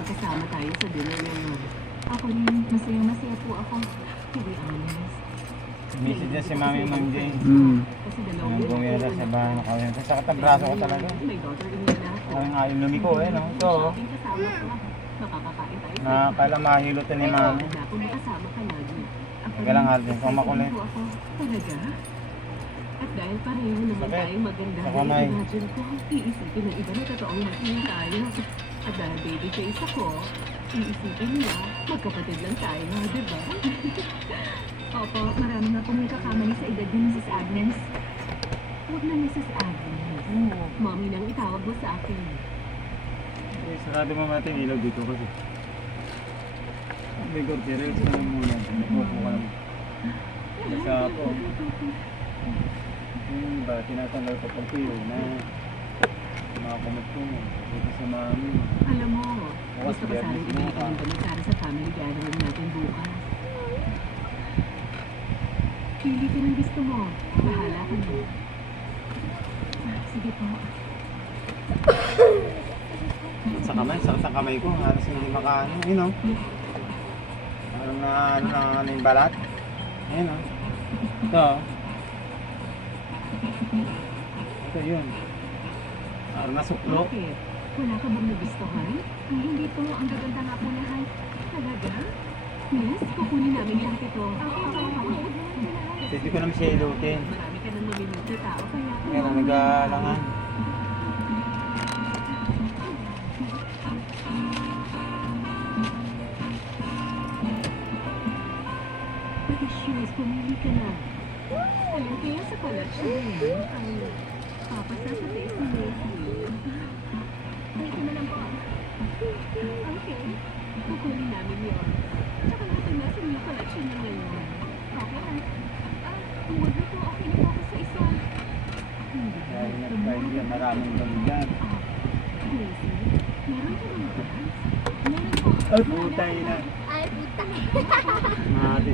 makakasama tayo sa dinner ngayon. Ako rin, masaya po ako. To be honest. Busy dyan si Mami Mang Jane. Kasi dalawang Yung bumira sa bahay na kawin. Sa sakit ang braso ko talaga. May daughter-in-law na ako. Ang ayaw lumiko eh, no? Ito, Shopping kasama ko. Makakakain tayo sa na kala mahilutin ni Mami. na kung makasama ka lagi. Ako Teka lang, Alden, kung makulit. excited po ako. Talaga? At dahil pareho naman Sakit. tayong maganda, Sa kamay. imagine ko, iisipin ng iba na totoong maging tayo. At dahil baby face ako, iisipin nila, magkapatid lang tayo, di ba? Opo, marami na pong nakakamali sa edad ni Mrs. Agnes. Huwag na Mrs. Agnes. Mommy nang itawag mo sa akin. Eh, sarado mo natin ilaw dito kasi. May kortira, sa naman muna. Nakuha ka naman. Basta ako. Yung ba, tinatanggal ko pag tuyo na mga kumot ko mo. Dito sa Mami. Alam mo, Bukas, gusto ko sana biyernes ibigay na ka ng damit para sa family gathering natin bukas. Pili ka ng gusto mo. Bahala ka na. Sige po. Sa kamay, sa kamay ko. Halos hindi makaano. Yun o. Parang na ano yung balat. Ayun o. Ito o. Ito yun. Parang nasuklok. Bakit? Wala ka bang nagustuhan? Ay, hindi po. Ang gaganda nga po lahat. Talaga? Miss, kukunin namin lahat ito. Hindi ko naman siya ilutin. Marami ka nang nalilito tao, kaya... Kaya na nag-aalangan. Pati shoes, pumili ka na. Alin kaya sa collection mo ang papasa sa face ni Leslie? Ay, ito na lang po. Okay. Kukunin namin yun. Tsaka lahat ang nasa new collection niya ngayon. Okay lang. Huwag na po. Okay na po ako sa isa. Hindi. Kaya nag-find yan. Maraming gamit yan. Leslie, meron ka bang bags? Meron po. Ay, putay na. Ay, puta. Mati.